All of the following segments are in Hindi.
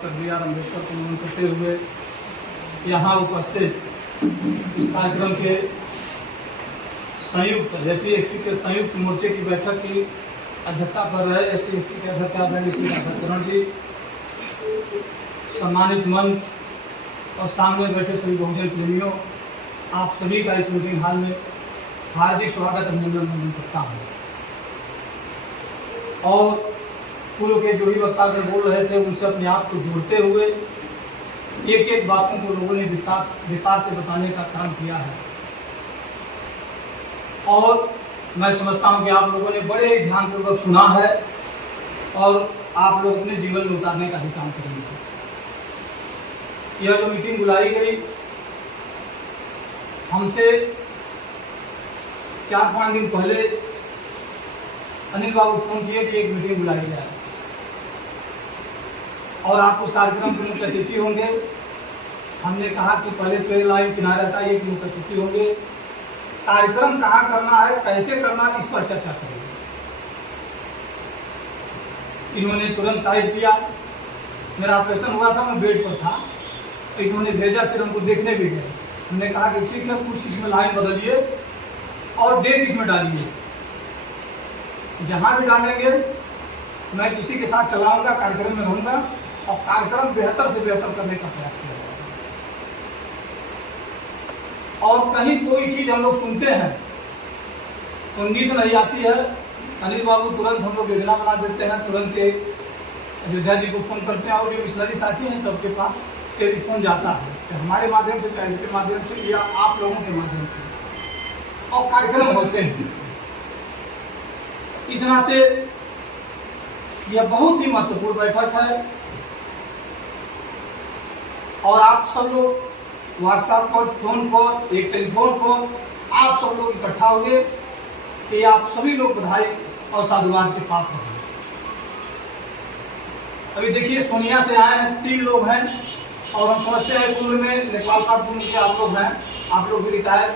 BR अम्बेडकर को नमन करते हुए यहाँ उपस्थित इस कार्यक्रम के संयुक्त SC/ST के संयुक्त मोर्चे की बैठक की अध्यक्षता कर रहे SC/ST के अध्यक्ष आदरणीय श्री राधाचरण जी, सम्मानित मंच और सामने बैठे सभी बहुजन प्रेमियों, आप सभी का इस मीटिंग हॉल में हार्दिक स्वागत अभिनंदन करता हूँ। और पूर्व के जो भी वक्ता से बोल रहे थे उनसे अपने आप को जोड़ते हुए एक एक बातों को लोगों ने विस्तार से बताने का काम किया है। और मैं समझता हूं कि आप लोगों ने बड़े ध्यानपूर्वक सुना है और आप लोग अपने जीवन में उतारने का भी काम करेंगे। यह जो मीटिंग बुलाई गई, हमसे 4-5 दिन पहले अनिल बाबू फोन किए कि एक मीटिंग बुलाई जाए और आप उस कार्यक्रम के मुख्य अतिथि होंगे। हमने कहा कि पहले तो लाइन किनारा था, एक मुख्य अतिथि होंगे। कार्यक्रम कहाँ करना है, कैसे करना है, इस पर चर्चा करेंगे। इन्होंने तुरंत टाइप किया। मेरा ऑपरेशन हुआ था, मैं बेड पर था, तो इन्होंने भेजा, फिर हमको देखने भी गए। हमने कहा कि ठीक है, कुछ इसमें लाइन बदलिए और डेट इसमें डालिए। जहाँ भी डालेंगे मैं किसी के साथ चलाऊंगा, कार्यक्रम में रहूंगा और कार्यक्रम बेहतर से बेहतर करने का प्रयास किया जाएगा। और कहीं कोई चीज हम लोग सुनते हैं तो नींद नहीं आती है, अनिल बाबू तुरंत हम लोग योजना बना देते हैं, तुरंत अयोध्या जी को फोन करते हैं और जो मिशनरी साथी हैं सबके पास टेलीफोन जाता है, तो हमारे माध्यम से, चाहे के माध्यम से या आप लोगों के माध्यम से, और कार्यक्रम होते हैं। इस नाते यह बहुत ही महत्वपूर्ण बैठक है और आप सब लोग व्हाट्सएप पर, फोन पर, एक टेलीफोन पर आप सब लोग इकट्ठा हो गए कि आप सभी लोग बधाई और साधुवाद के पात्र हैं। अभी देखिए, सोनिया से आए हैं 3 लोग हैं और हम समझते हैं कुल में लेखपाल साहब कुल के आप लोग हैं, आप लोग भी रिटायर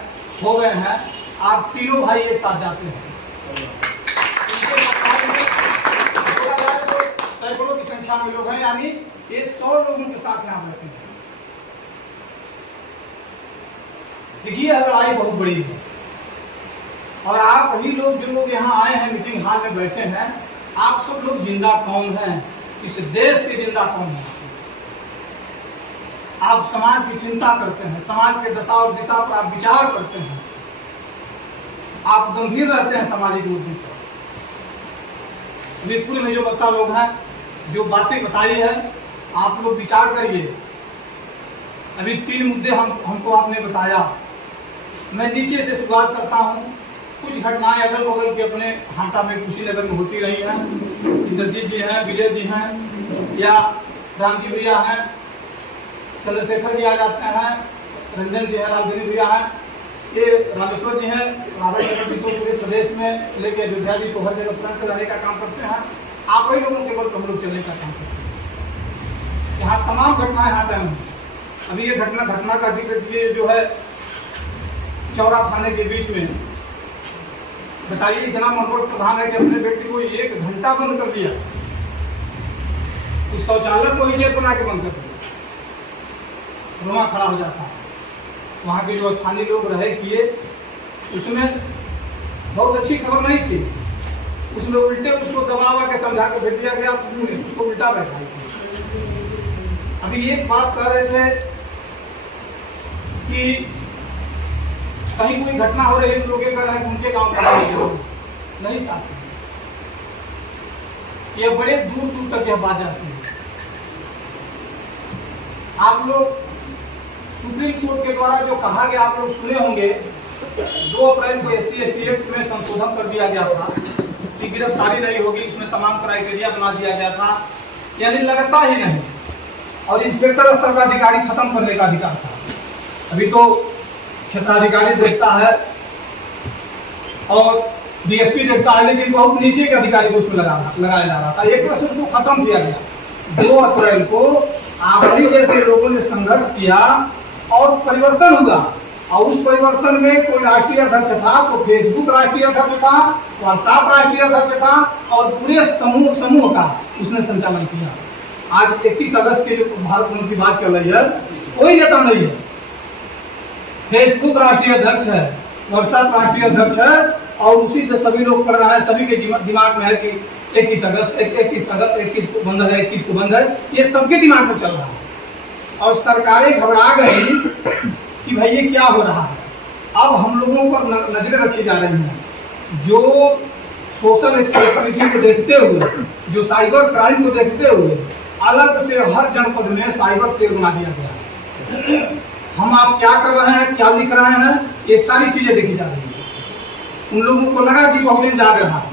हो गए हैं। आप तीनों भाई एक साथ जाते हैं, सैकड़ों की संख्या में लोग हैं, यानी ये 100 लोगों के साथ यहाँ रहते हैं। देखिए, लड़ाई बहुत बड़ी है और आप वही लोग जो लोग यहाँ आए हैं, मीटिंग हॉल में बैठे हैं, आप सब लोग जिंदा कौम हैं, इस देश के जिंदा कौम हैं। आप समाज की चिंता करते हैं, समाज के दशा और दिशा पर आप विचार करते हैं, आप गंभीर रहते हैं सामाजिक मुद्दों पर। वीरपुर में जो वक्ता लोग हैं, जो बातें बताई है, आप लोग विचार करिए। अभी 3 मुद्दे हमको आपने बताया। मैं नीचे से शुरुआत करता हूँ। कुछ घटनाएं अगल बगल के अपने हाटा में, कुशीनगर में होती रही हैं। इंद्रजीत जी हैं, विजय जी हैं, या राम जी भैया हैं, चंद्रशेखर जी आ जाते हैं, रंजन जी हैं, राजधानी भैया हैं, ये रामेश्वर जी हैं, राधा जी तो पूरे प्रदेश में लेके अयोध्या जी को हर जगह फ्रंट पे रहने का काम करते हैं। आप ही लोगों के बल पर हम लोग चलने का काम करते हैं। यहाँ तमाम घटनाएं हाटे में। अभी ये घटना का जिक्र किए जो है चौरा थाने के बीच में, बताइए, इतना मनोहर प्रधान है कि अपने व्यक्ति को 1 घंटा बंद कर दिया, उस शौचालय को ही बना के बंद कर दिया, रोना खड़ा हो जाता है। वहाँ के जो स्थानीय लोग रहे किए, उसमें बहुत अच्छी खबर नहीं थी, उसमें उल्टे उसको दबावा के समझा के भेज दिया गया, पुलिस उसको उल्टा बैठाई। अभी एक बात कह रहे थे कि कहीं कोई घटना हो रही है, लोग ये कर रहे हैं उनके गांव का नहीं साथ, ये बड़े दूर दूर तक यह बात जाती है। आप लोग सुप्रीम कोर्ट के द्वारा जो कहा गया, आप लोग सुने होंगे, 2 अप्रैल को SC/ST एक्ट में संशोधन कर दिया गया था कि गिरफ्तारी नहीं होगी, इसमें तमाम क्राइटेरिया बना दिया गया था, यानी लगता ही नहीं, और इंस्पेक्टर स्तर का अधिकारी खत्म करने का अधिकार था। अभी तो क्षेत्राधिकारी देखता है और DSP देखता है, लेकिन बहुत नीचे के अधिकारी को उसमें लगाया जा रहा था। एक तरह से उसको खत्म किया गया। 2 अप्रैल को आप ही जैसे लोगों ने संघर्ष किया और परिवर्तन हुआ, और उस परिवर्तन में कोई राष्ट्रीय अध्यक्ष था, तो फेसबुक राष्ट्रीय अध्यक्ष था, व्हाट्सएप राष्ट्रीय अध्यक्ष था, और पूरे समूह का उसने संचालन किया। आज 31 अगस्त के जो भारत बंद की बात चल रही है, कोई नेता नहीं है। फेसबुक राष्ट्रीय अध्यक्ष है, व्हाट्सएप राष्ट्रीय अध्यक्ष है, और उसी से सभी लोग पढ़ रहे हैं। सभी के दिमाग में है कि 21 अगस्त 21 को बंद है, 21 को बंद है, ये सबके दिमाग में चल रहा है। और सरकारें घबरा गई कि भाई ये क्या हो रहा है। अब हम लोगों पर नजरें रखी जा रही हैं। जो सोशल एक्सप्लोइटेशन को देखते हुए, जो साइबर क्राइम को देखते हुए अलग से हर जनपद में साइबर सेल बना दिया गया है। हम आप क्या कर रहे हैं, क्या लिख रहे हैं, ये सारी चीजें देखी जा रही है। उन लोगों को लगा कि बहुजन जाग रहा है,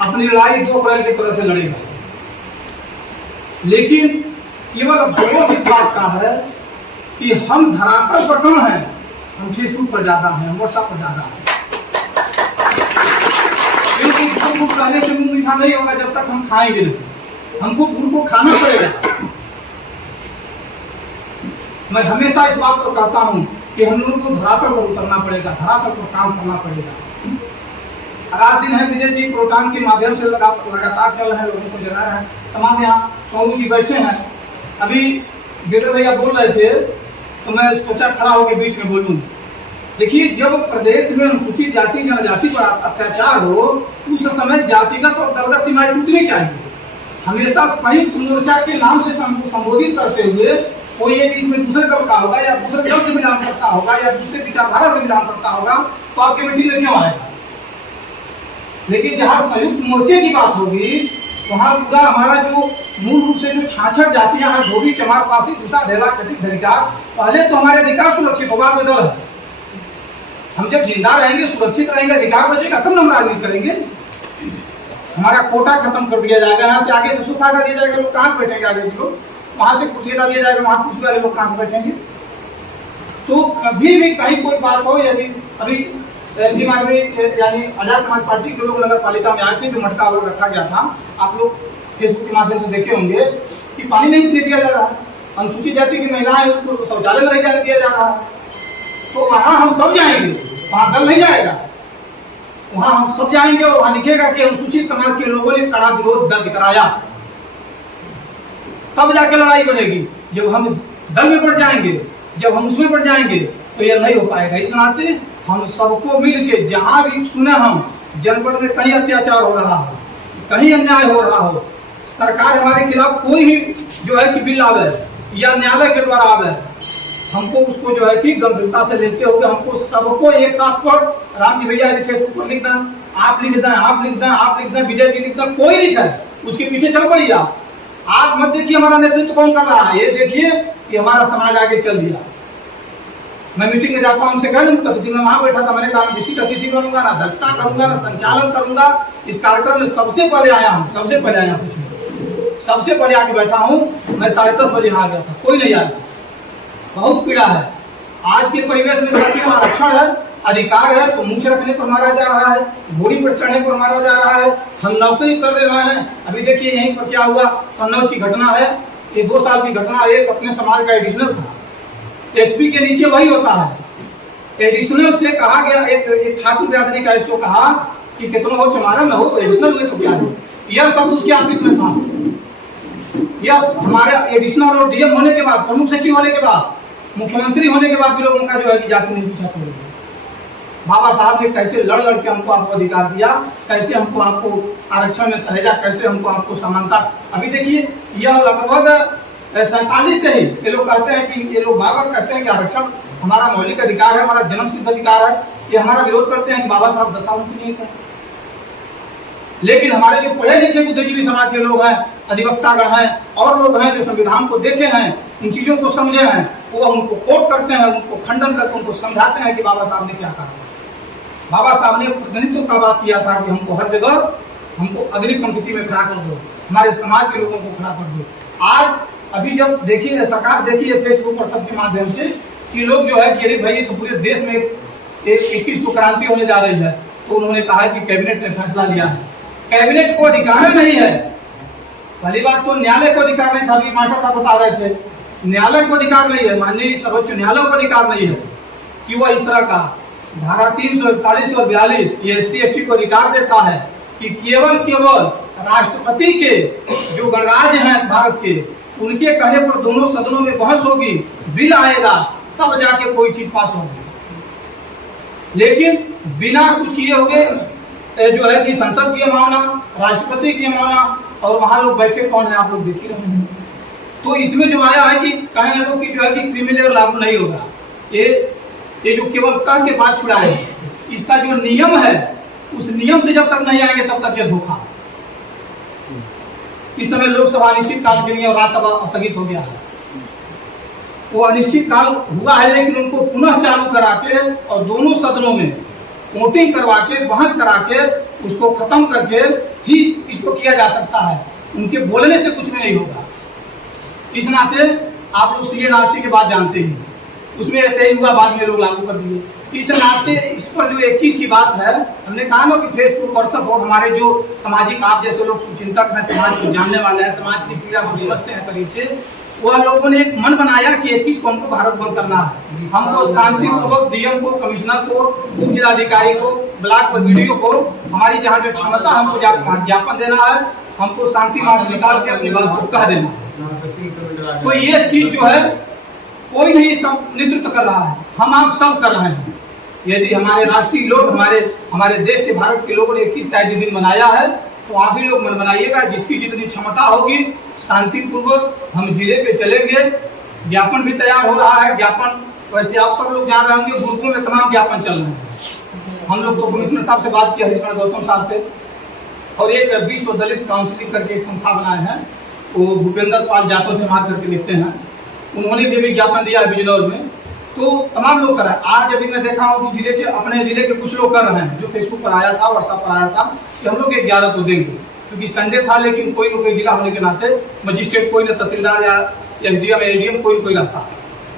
अपनी लड़ाई 2 अप्रैल की तरह से लड़ेगा। लेकिन केवल अफसोस इस बात का है कि हम धरातल पर कम हैं, हम फेसबुक पर ज्यादा हैं, व्हाट्सएप पर ज्यादा हैं। गुड़ खाने से मुंह मीठा नहीं होगा जब तक हम खाएंगे नहीं। हमको गुड़ को खाना पड़ेगा। मैं हमेशा इस बात को कहता हूं कि हम लोगों को धरातल पर उतरना पड़ेगा, धरातल पर काम करना पड़ेगा। रात दिन है विजय जी प्रोग्राम के माध्यम से लगातार चल रहे हैं, लोगों को जगा रहे हैं। तमाम यहाँ सोनू जी बैठे हैं। अभी गिरधर भैया बोल रहे थे तो मैं सोचा खड़ा होकर बीच में बोलूं। देखिए, जब प्रदेश में अनुसूचित जाति जनजाति पर अत्याचार हो, उस समय जातिगत और दलगत सीमाएं टूटनी चाहिए। हमेशा संयुक्त मोर्चा के नाम से संबोधित करते हुए कोई एक इसमें दूसरे दल का होगा या दूसरे दल से मिलान करता होगा या दूसरे विचारधारा से मिलान करता होगा, तो आपके मीटिंग में क्यों आएगा। लेकिन जहाँ संयुक्त मोर्चे की बात होगी, वहाँ पूरा हमारा जो मूल रूप से जो 66 जातियां हैं, धोबी, चमार, पासी, दूसरा, ढेला, कटिक, धरिकार, पहले तो हमारे अधिकार सुरक्षित होगा में दल है। हम जब जिंदा रहेंगे, सुरक्षित रहेंगे, अधिकार बचेगा, तब हम राजनीति करेंगे। हमारा कोटा खत्म कर दिया जाएगा, यहाँ से आगे से सोफा हटा दिया जाएगा, लोग कहाँ बैठेंगे आगे के लोग, वहां से कुर्सी हटा दिया जाएगा, वहां कुर्सी वाले लोग कहाँ से बैठेंगे। तो कभी भी कहीं कोई बात हो, यदि अभी दिमाग में यानी आजाद समाज पार्टी के लोग नगर पालिका में आए थे, जो मटका लोग रखा गया था, आप लोग फेसबुक के माध्यम से देखे होंगे कि पानी नहीं दिया जा रहा है, अनुसूचित जाति की महिलाएं उनको शौचालय में नहीं जाने दिया जा रहा है। तो वहां हम सब जाएंगे, वहां दल नहीं जाएगा, वहां हम सब जाएंगे और वहां लिखेगा कि अनुसूचित समाज के लोगों ने कड़ा विरोध दर्ज कराया, तब जाके लड़ाई बनेगी। जब हम दल में बढ़ जाएंगे, जब हम उसमें बढ़ जाएंगे, तो यह नहीं हो पाएगा। इस नाते हम सबको मिल के, जहां भी सुने हम जनपद में कहीं अत्याचार हो रहा हो, कहीं अन्याय हो रहा हो, सरकार हमारे खिलाफ कोई भी जो है कि बिल आवे या न्यायालय के द्वारा आवे, हमको उसको जो है कि गंभीरता से लेते हुए हमको सबको एक साथ पर, राम जी भैया फेसबुक पर लिख दें, आप लिख दें, आप लिख दें, आप लिख दें, विजय जी लिख दें, कोई लिखे, उसके पीछे चल पड़िए। आप मत देखिए हमारा नेतृत्व कौन कर रहा है, ये देखिए कि हमारा समाज आगे चल दिया। मैं मीटिंग में जाता हूं, उनसे कह लूंगा, मैं वहां बैठा था, मैंने कहा विशिष्ट अतिथि बनूंगा, ना दक्षता करूंगा, ना संचालन करूंगा। इस कार्यक्रम में सबसे पहले आया हूँ, सबसे पहले आया कुछ सबसे पहले आके बैठा हूँ। मैं 10:30 बजे आ गया था, कोई नहीं आया। बहुत पीड़ा है आज के परिवेश में। साथियों, आरक्षण है, अधिकार है, तो मुंह रखने पर मारा जा रहा है, घोड़ी पर चढ़ने पर मारा जा रहा है। हम नौकरी कर रहे हैं। अभी देखिए यहीं पर क्या हुआ, कन्नौज की घटना है, ये 2 साल की घटना। एक अपने समाज का एडिशनल था, एसपी के नीचे वही होता है। एडिशनल से कहा गया, एक ठाकुर बिरादरी का इसको कहा कि कितना हो चमारा न हो, एडिशनल में तो क्या है। यह शब्द उसके ऑफिस में था। यह हमारे एडिशनल और डीएम होने के बाद, प्रमुख सचिव होने के बाद, मुख्यमंत्री होने के बाद भी लोगों का जो है कि जाति नहीं पूछा छोड़ दिया। बाबा साहब ने कैसे लड़ लड़ के हमको आपको अधिकार दिया, कैसे हमको आपको आरक्षण में सहेजा, कैसे हमको आपको समानता। अभी देखिए यह लगभग 47 से ही ये लोग कहते हैं कि, ये लोग बार-बार कहते हैं कि आरक्षण हमारा मौलिक अधिकार है, हमारा जन्म सिद्ध अधिकार है। ये हमारा विरोध करते हैं कि बाबा साहब दशाओं की नहीं है। लेकिन हमारे जो पढ़े लिखे बुद्धिजीवी समाज के लोग हैं, अधिवक्तागण हैं, और लोग हैं जो संविधान को देखे हैं, इन चीजों को समझे हैं, वो उनको कोट करते हैं, उनको खंडन करके उनको समझाते हैं कि बाबा साहब ने क्या कहा। बाबा साहब ने प्रतिनिधित्व का बात किया था कि हमको हर जगह हमको अगली पंक्ति में खड़ा कर दो, हमारे समाज के लोगों को खड़ा कर दो। आज अभी जब देखिए सरकार देखिए फेसबुक और सबके माध्यम से कि लोग जो है कि अरे भाई तो पूरे देश में 21 को क्रांति होने जा रही है, तो उन्होंने कहा कि कैबिनेट ने फैसला लिया है। कैबिनेट को अधिकार नहीं है। पहली बात तो न्यायालय को अधिकार नहीं था, अभी मास्टर साहब बता रहे थे, न्यायालय को अधिकार नहीं है, माननीय सर्वोच्च न्यायालय को अधिकार नहीं है कि वह इस तरह का धारा 341 और 42 ये SC ST को अधिकार देता है कि केवल राष्ट्रपति के जो गणराज्य हैं भारत के, उनके कहने पर दोनों सदनों में बहस होगी, बिल आएगा, तब जाके कोई चीज पास होगी। लेकिन बिना कुछ किए हुए जो है कि संसद की मामला, राष्ट्रपति की मामला, और वहां लोग बैठे कौन है, आप लोग देख ही रहे हैं। तो इसमें जो आया है कि कहें लोग कि जो है कि क्रिमिनल लागू नहीं होगा, ये जो केवल कह के बात छुड़ाए, इसका जो नियम है उस नियम से जब तक नहीं आएंगे तब तक ये धोखा। इस समय लोकसभा अनिश्चित काल के लिए और राज्यसभा स्थगित हो गया है। वो अनिश्चित काल हुआ है, लेकिन उनको पुनः चालू करा के और दोनों सदनों में वोटिंग करवा के, बहस करा के, उसको खत्म करके ही इसको किया जा सकता है। उनके बोलने से कुछ भी नहीं होगा। इस नाते आप लोग CNRC के बात जानते हैं, उसमें ऐसे ही हुआ, बाद में लोग लागू कर दिए। इस नाते इस पर जो 21 की बात है, हमने कहा ना कि फेसबुक, व्हाट्सएप और हमारे जो सामाजिक, आप जैसे लोग सुचिंतक हैं, समाज को जानने वाले हैं, समाज की पीड़ा को समझते हैं करीब से, वह लोगों ने एक मन बनाया कि 21 को हमको भारत बंद करना है। हमको शांतिपूर्वक DM को, कमिश्नर को, उप जिलाधिकारी को, ब्लॉक पर BDO को, हमारी जहाँ जो क्षमता हमको ज्ञापन देना है, हमको शांति मार्च निकाल के अपनी बात को कह देना। तो ये चीज जो है कोई नहीं इसका नेतृत्व कर रहा है, हम आप सब कर रहे हैं। यदि हमारे राष्ट्रीय लोग, हमारे देश के, भारत के लोगों ने 21 का दिन बनाया है, तो आप भी लोग मन बनाइएगा। जिसकी जितनी क्षमता होगी शांतिपूर्वक हम जिले पे चलेंगे। ज्ञापन भी तैयार हो रहा है। ज्ञापन वैसे आप सब लोग जान रहे होंगे, ग्रुपों में तमाम ज्ञापन चल रहे हैं। हम लोग तो कमिश्नर साहब से बात किया, हरीश गौतम साहब से, और एक विश्व दलित काउंसिलिंग करके एक संस्था बनाए हैं, वो भूपेंद्र पाल जाटव चमार करके लिखते हैं, उन्होंने भी ज्ञापन दिया है बिजनौर में। तो तमाम लोग कर रहे हैं। आज अभी मैं देखा हूँ कि अपने जिले के कुछ लोग कर रहे हैं, जो फेसबुक पर आया था, व्हाट्सएप पर आया था कि हम लोग 11 को देंगे, क्योंकि संडे था, लेकिन कोई न कोई जिला होने के नाते मजिस्ट्रेट, कोई न तहसीलदार या SDM ADM कोई रहता,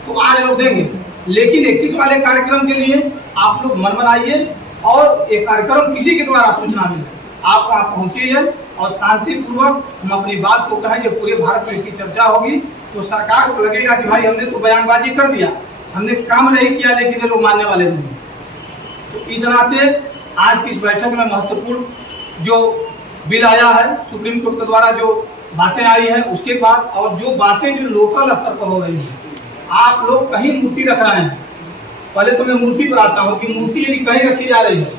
तो आज लोग देंगे। लेकिन 21 वाले कार्यक्रम के लिए आप लोग मन बनाइए, और एक कार्यक्रम किसी के द्वारा सूचना मिले, आप वहाँ पहुँचिए और शांतिपूर्वक हम अपनी बात को कहें। जब पूरे भारत में इसकी चर्चा होगी तो सरकार को लगेगा कि भाई हमने तो बयानबाजी कर दिया, हमने काम नहीं किया, लेकिन ये लोग मानने वाले नहीं। तो इस नाते आज की इस बैठक में महत्वपूर्ण जो बिल आया है, सुप्रीम कोर्ट के द्वारा जो बातें आई हैं, उसके बाद और जो बातें जो लोकल स्तर पर हो रही हैं, आप लोग कहीं मूर्ति रख रहे हैं। पहले तो मैं मूर्ति पर आता हूँ कि मूर्ति यदि कहीं रखी जा रही है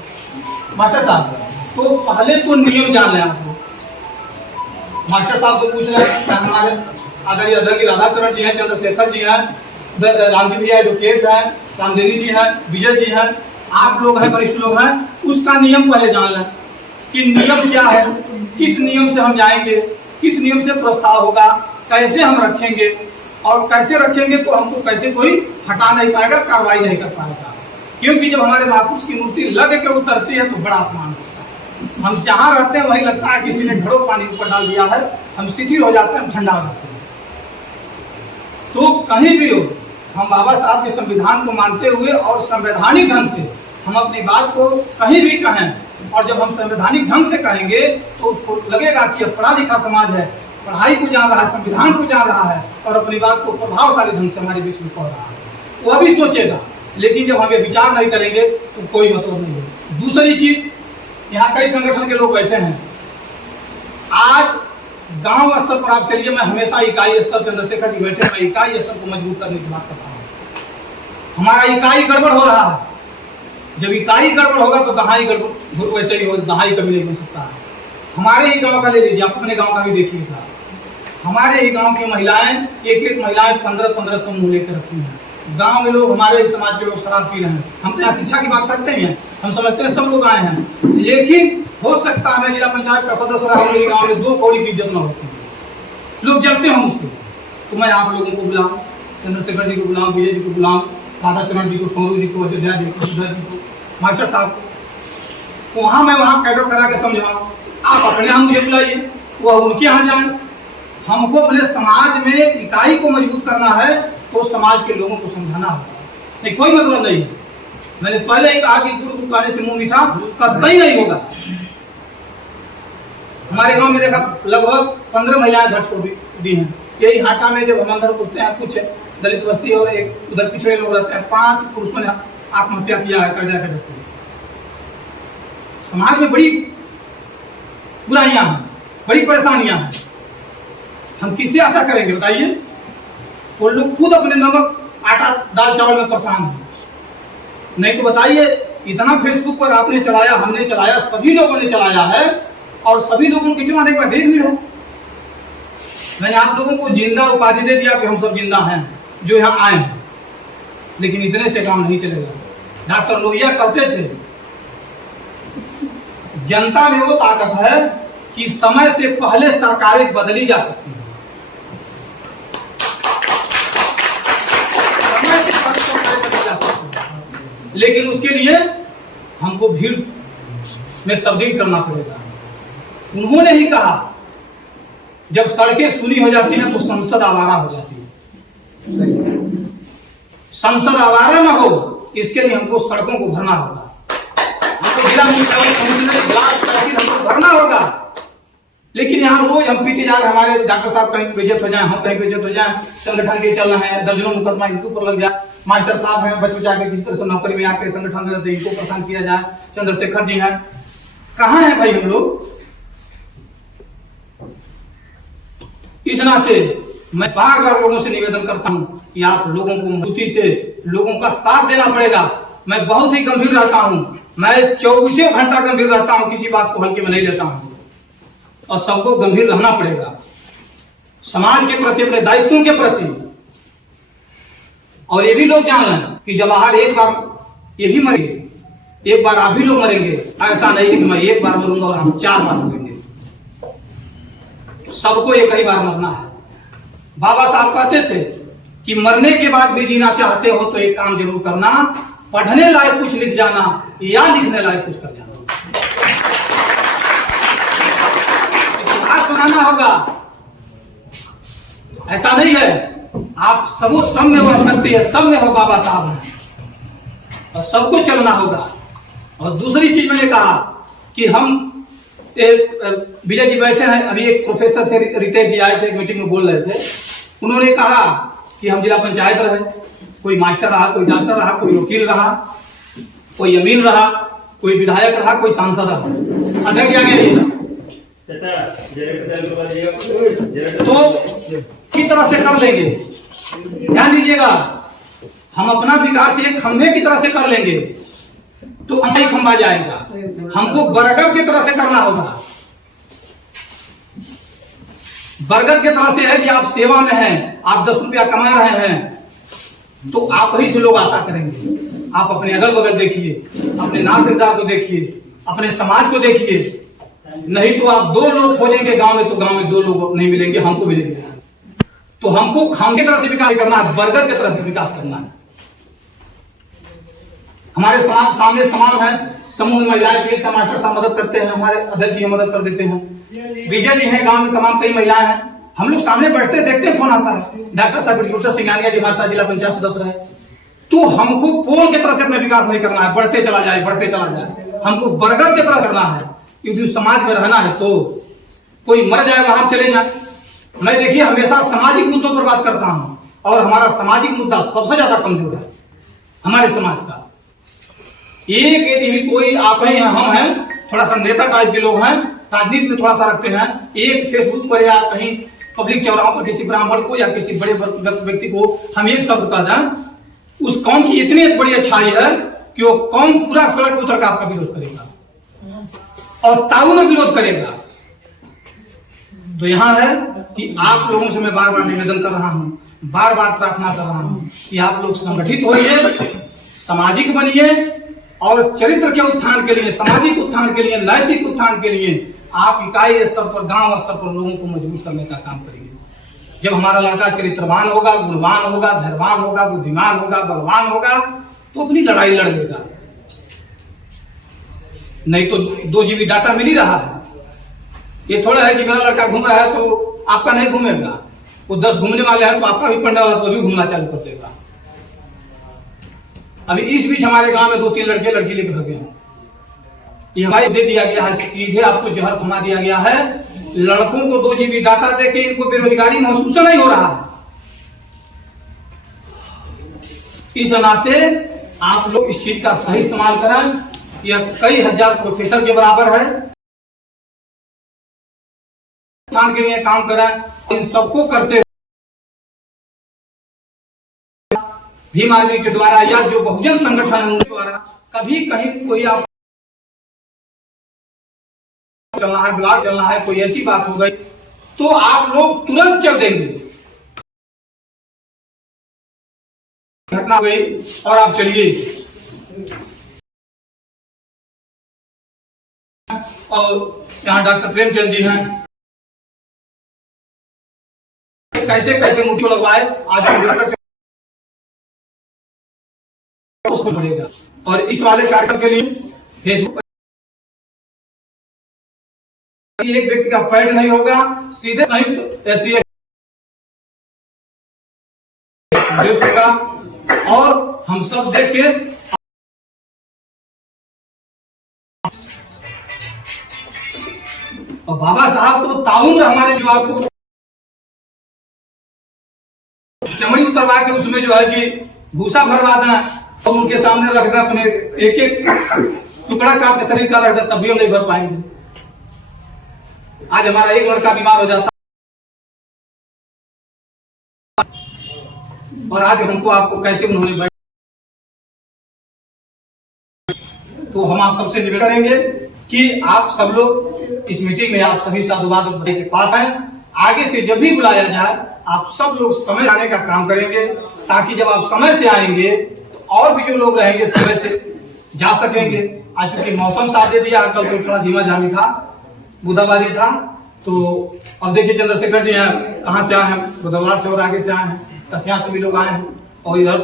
मास्टर साहब, तो पहले तो नियम जान लें आप लोग। मास्टर साहब से पूछ रहे हैं, हमारे आदरणीय अध्यक्ष राधाचरण जी हैं, चंद्रशेखर जी हैं, रामजी भैया एडवोकेट हैं, रामदेवी जी हैं, विजय जी हैं, आप लोग हैं, वरिष्ठ लोग हैं, उसका नियम पहले जान लें कि नियम क्या है, किस नियम से हम जाएंगे, किस नियम से प्रस्ताव होगा, कैसे हम रखेंगे, और कैसे रखेंगे तो हमको कैसे कोई हटा नहीं पाएगा, कार्रवाई नहीं कर पाएगा। क्योंकि जब हमारे महापुरुष की मूर्ति लग के उतरती है तो बड़ा अपमान होता है। हम जहाँ रहते हैं वहीं लगता है किसी ने घड़ों पानी ऊपर डाल दिया है, हम शिथिल हो जाते हैं, हम ठंडा हो जाते हैं। तो कहीं भी हो, हम बाबा साहब के संविधान को मानते हुए और संवैधानिक ढंग से हम अपनी बात को कहीं भी कहें, और जब हम संवैधानिक ढंग से कहेंगे तो उसको लगेगा कि पढ़ा लिखा समाज है, पढ़ाई को जान रहा है, संविधान को जान रहा है, और अपनी बात को प्रभावशाली ढंग से हमारे बीच में कह रहा है, वह भी सोचेगा। लेकिन जब हम ये विचार नहीं करेंगे तो कोई मतलब नहीं है। दूसरी चीज, यहाँ कई संगठन के लोग बैठे हैं। आज गांव स्तर पर आप चलिए, मैं हमेशा इकाई स्तर, चंद्रशेखर जी बैठे, मैं इकाई स्तर को मजबूत करने की बात करता हूँ। हमारा इकाई गड़बड़ हो रहा है। जब इकाई गड़बड़ होगा तो दहाई गड़बड़ वैसे ही होगा, दहाई कभी नहीं बन सकता है। हमारे ही गांव का ले लीजिए, आप अपने गांव का भी देखिएगा। हमारे ही गांव की महिलाएं, एक महिलाएं 15-15 समूह लेकर रखी हैं। गांव में लोग, हमारे ही समाज के लोग शराब पी रहे हैं। हम तो यहाँ शिक्षा की बात करते हैं, हम समझते हैं सब लोग आए हैं, लेकिन हो सकता है मैं जिला पंचायत का सदस्य रहा हूँ, गाँव में 2 कौड़ी की इज्जत न होती है, लोग जलते हैं मुझसे। तो मैं आप लोगों को बुलाऊँ, चंद्रशेखर जी को बुलाऊँ, विजय जी को बुलाऊँ, राधाचरण जी को, सोनू जी को, अयोध्या जी को, सुधा जी को, मास्टर साहब को, वहाँ मैं वहाँ कैडर करा के समझाऊँ। आप अपने यहाँ मुझे बुलाइए, वह उनके यहाँ जाए। हमको अपने समाज में इकाई को मजबूत करना है तो समाज के लोगों को समझाना होगा, नहीं कोई मतलब नहीं। मैंने पहले ही कहा कि गुड़ सुखाने से मुंह मीठा कतई नहीं होगा। हमारे गांव में देखा लगभग 15 महिलाएं घर छोड़ दी हैं। यही हाटा में जब हम अंदर घुसते हैं, कुछ दलित बस्ती और एक उधर पिछड़े लोग रहते हैं, 5 पुरुषों ने आत्महत्या किया है कर्जा के डर। समाज में बड़ी बुराइयां हैं, बड़ी परेशानियां हैं। हम किससे आशा करेंगे बताइए? वो लोग खुद अपने नमक आटा दाल चावल में परेशान हैं। नहीं तो बताइए, इतना फेसबुक पर आपने चलाया, हमने चलाया, सभी लोगों ने चलाया है और सभी लोगों के चलाने के बाद ढेर भीड़ है। मैंने आप लोगों को जिंदा उपाधि दे दिया कि हम सब जिंदा हैं जो यहाँ आए हैं, लेकिन इतने से काम नहीं चलेगा। डॉक्टर लोहिया कहते थे, जनता में वो ताकत है कि समय से पहले सरकारें बदली जा सकती है। समय से पहले सरकारें बदली जा सकती है, लेकिन उसके लिए हमको भीड़ में तब्दील करना पड़ेगा। उन्होंने ही कहा, जब सड़कें सूनी हो जाती हैं तो संसद आवारा हो जाती है। संसद आवारा ना हो, इसके लिए हमको सड़कों को भरना होगा, हमको जिला मुख्यालय हमको भरना होगा। लेकिन यहाँ रोज हम पीटे जा रहे हैं, हमारे डॉक्टर साहब कहीं बेइज्जत हो जाए, हम कहीं बेइज्जत हो जाए, संगठन के चल रहे हैं, दर्जनों मुकदमा इनके ऊपर लग जाए, मास्टर साहब हैं बच बचा के किसी तरह से नौकरी में आके संगठन में इनको परेशान किया जाए, चंद्रशेखर जी हैं, कहाँ हैं भाई हम लोग? इस नाते मैं बार बार लोगों से निवेदन करता हूं कि आप लोगों को मजबूती से लोगों का साथ देना पड़ेगा। मैं बहुत ही गंभीर रहता हूं, मैं 24 घंटा गंभीर रहता हूं, किसी बात को हल्के में नहीं लेता हूं और सबको गंभीर रहना पड़ेगा, समाज के प्रति, अपने दायित्वों के प्रति। और ये भी लोग जान लें कि जवाहर एक बार ये भी मरेंगे, एक बार आप भी लोग मरेंगे। ऐसा नहीं है कि मैं एक बार मरूंगा और हम 4 बार मरेंगे, सबको एक ही बार मरना है। बाबा साहब कहते थे कि मरने के बाद भी जीना चाहते हो तो एक काम जरूर करना, पढ़ने लायक कुछ लिख जाना या लिखने लायक कुछ कर जाना। इतिहास बनाना होगा, ऐसा नहीं है आप सब में हो सकती है, सब में हो बाबा साहब हैं और सबको चलना होगा। और दूसरी चीज मैंने कहा कि हम विजय जी बैठे हैं, अभी एक प्रोफेसर थे रितेश जी आए थे, एक मीटिंग में बोल रहे थे, उन्होंने कहा कि हम जिला पंचायत रहे, कोई मास्टर रहा, कोई डॉक्टर रहा, कोई वकील रहा, कोई अमीन रहा, कोई विधायक रहा, कोई सांसद रहा, अध्यक्ष आगे नहीं था, तो किस तरह से कर लेंगे? ध्यान दीजिएगा, हम अपना विकास एक खंभे की तरह से कर लेंगे तो हमें खंभा जाएगा, हमको बरगद की तरह से करना होगा। बरगद की तरह से है कि आप सेवा में हैं, आप 10 रुपया कमा रहे हैं तो आप ही से लोग आशा करेंगे। आप अपने अगल बगल देखिए, अपने नात रिश्तेदार को देखिए, अपने समाज को देखिए, नहीं तो आप 2 लोग खोजेंगे गांव में तो गांव में 2 लोग नहीं मिलेंगे, हमको मिलेंगे। तो हमको खाम की तरह से विकास करना है, बरगद की तरह से विकास करना है। हमारे समाज सामने तमाम है समूह महिलाएं पीड़ित, मास्टर साहब मदद करते हैं, हमारे अध्यक्ष जी मदद कर देते हैं, विजय जी हैं, गांव में तमाम कई महिलाएं हैं, हम लोग सामने बैठते देखते हैं, फोन आता है, डॉक्टर साहब प्रोड्यूसर सिंगानिया जी हमारे साथ जिला पंचायत सदस्य रहे। तो हमको पोल की तरह से अपना विकास नहीं करना है, बढ़ते चला जाए, बढ़ते चला जाए, हमको बरगद की तरह करना है, क्योंकि समाज में रहना है। तो कोई मर जाए वहां चले जाए, मैं देखिए हमेशा सामाजिक मुद्दों पर बात करता हूं और हमारा सामाजिक मुद्दा सबसे ज्यादा कमजोर है हमारे समाज का। एक यदि भी कोई आप ही हैं, हम हैं, थोड़ा सा नेता टाइप के लोग हैं, राजनीति में थोड़ा सा रखते हैं, एक फेसबुक पर या कहीं पब्लिक चौराहों पर किसी ब्राह्मण को या किसी बड़े व्यक्ति को हम एक शब्द कह दें, उस कौम की इतनी बड़ी अच्छाई है कि वो कौम पूरा सड़क उतर कर आपका विरोध करेगा और ताऊ में विरोध करेगा। तो यहां है कि आप लोगों से मैं बार बार निवेदन कर रहा हूं, बार बार प्रार्थना कर रहा हूं कि आप लोग संगठित होइए, सामाजिक बनिए और चरित्र के उत्थान के लिए, सामाजिक उत्थान के लिए, नैतिक उत्थान के लिए आप इकाई स्तर पर, गांव स्तर पर लोगों को मजबूत करने का काम करिए। जब हमारा लड़का चरित्रवान होगा, गुणवान होगा, धैर्यवान होगा, बुद्धिमान होगा, बलवान होगा तो अपनी लड़ाई लड़ लेगा। नहीं तो 2 GB डाटा मिल ही रहा है, ये थोड़ा है कि मेरा लड़का घूम रहा है तो आपका नहीं घूमेगा, वो 10 घूमने वाले हैं तो आपका भी पढ़ने वाला तो भी घूमना चालू कर देगा। अभी इस बीच हमारे गांव में 2-3 लड़के लड़की लेकर भागे हैं, ये हमारे दे दिया गया है, सीधे आपको जहर थमा दिया गया है। लड़कों को 2 GB डाटा देके इनको बेरोजगारी महसूस नहीं हो रहा है। इस नाते आप लोग इस चीज का सही इस्तेमाल करें, यह कई हजार प्रोफेसर के बराबर है। हिंदुस्तान के लिए काम करें। इन सबको करते भीम आर्मी के द्वारा या जो बहुजन संगठन है उनके द्वारा कभी कहीं कोई आप चलना है, ब्लॉक चलना है, कोई ऐसी बात हो गई तो आप लोग तुरंत चल देंगे। घटना हुई और आप चलिए। और यहाँ डॉक्टर प्रेमचंद जी हैं, कैसे कैसे मुख्य लगवाए आज उसको बढ़ेगा। और इस वाले कार्यक्रम के लिए फेसबुक एक व्यक्ति का पैड नहीं होगा, सीधे संयुक्त एससी होगा और हम सब देख के और बाबा साहब तो ताउम्र हमारे जो आपको चमड़ी उतरवा के उसमें जो है कि भूसा भरवा दें और उनके सामने रख दें, अपने एक एक टुकड़ा काट के शरीर का रख दें, तब भी हम नहीं भर पाएंगे। आज हमारा एक लड़का बीमार हो जाता और आज हमको आपको कैसे उन्होंने तो हम आप सबसे निवेदन करेंगे कि आप सब लोग इस मीटिंग में आप सभी साधुवाद के पास हैं। आगे से जब भी बुलाया जाए आप सब लोग समय आने का काम करेंगे, ताकि जब आप समय से आएंगे तो और भी जो लोग रहेंगे समय से जा सकेंगे। आज चूंकि मौसम साथ दे दिया, कल तो थोड़ा धीमा जामी था, बुधवारी था, तो अब देखिए चंद्रशेखर जी हैं, कहाँ से आए हैं, बुधवार से और आगे से आए हैं, कसिया से भी लोग आए हैं और इधर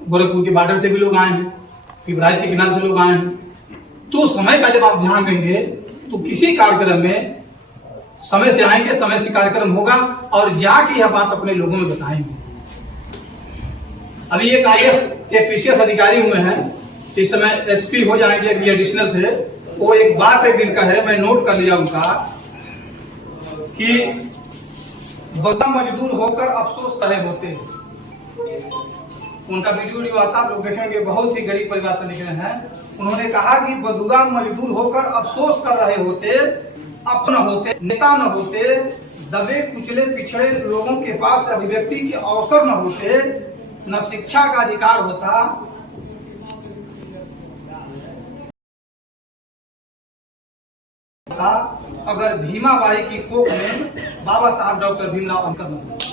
गोरखपुर के बॉर्डर से भी लोग आए हैं, पिपराइच के किनारे से लोग आए हैं। तो समय का जब आप ध्यान देंगे तो किसी कार्यक्रम में समय से आएंगे, समय से कार्यक्रम होगा और जाके यह बात अपने लोगों में बताएंगे। अभी एक IAS एक PCS अधिकारी हुए हैं, इस समय SP हो जाएंगे, अभी एडिशनल थे। वो एक बात एक दिन का है, मैं नोट कर लिया उनका, कि बदला मजदूर होकर अफसोस करे होते हैं। उनका वीडियो आता आप लोग देखेंगे, बहुत ही गरीब परिवार से निकले हैं। उन्होंने कहा कि बदुगा मजदूर होकर अफसोस कर रहे होते, अपना होते, नेता न होते, दबे कुचले पिछड़े लोगों के पास अभिव्यक्ति के अवसर न होते, न शिक्षा का अधिकार होता, अगर भीमाबाई की कोख में बाबा साहब डॉक्टर भीमराव अंबेडकर न होते।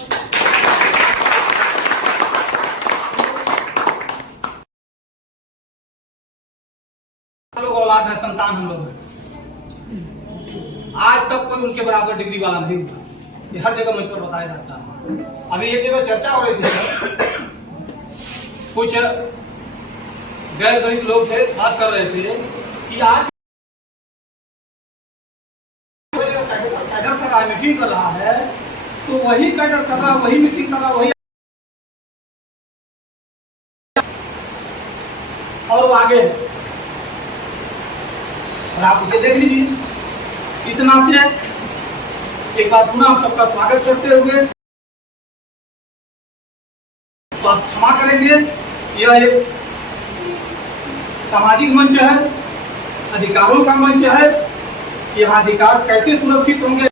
लोग औलाद है, संतान हम लोग हैं। आज तक कोई उनके बराबर डिग्री वाला नहीं हुआ, ये हर जगह मुझ पर बताया जाता है। अभी एक जगह चर्चा हो रही थी, कुछ गैर गणित लोग थे, बात कर रहे थे कि आज कैडर कर रहा है, मीटिंग कर रहा है, तो वही कैडर कर रहा, वही मीटिंग कर रहा, वही और वो आगे है। और आप मुझे देख लीजिए। इस नाते एक बार पुनः आप सबका स्वागत करते हुए तो आप क्षमा करेंगे, यह एक सामाजिक मंच है, अधिकारों का मंच है। यहाँ अधिकार कैसे सुरक्षित होंगे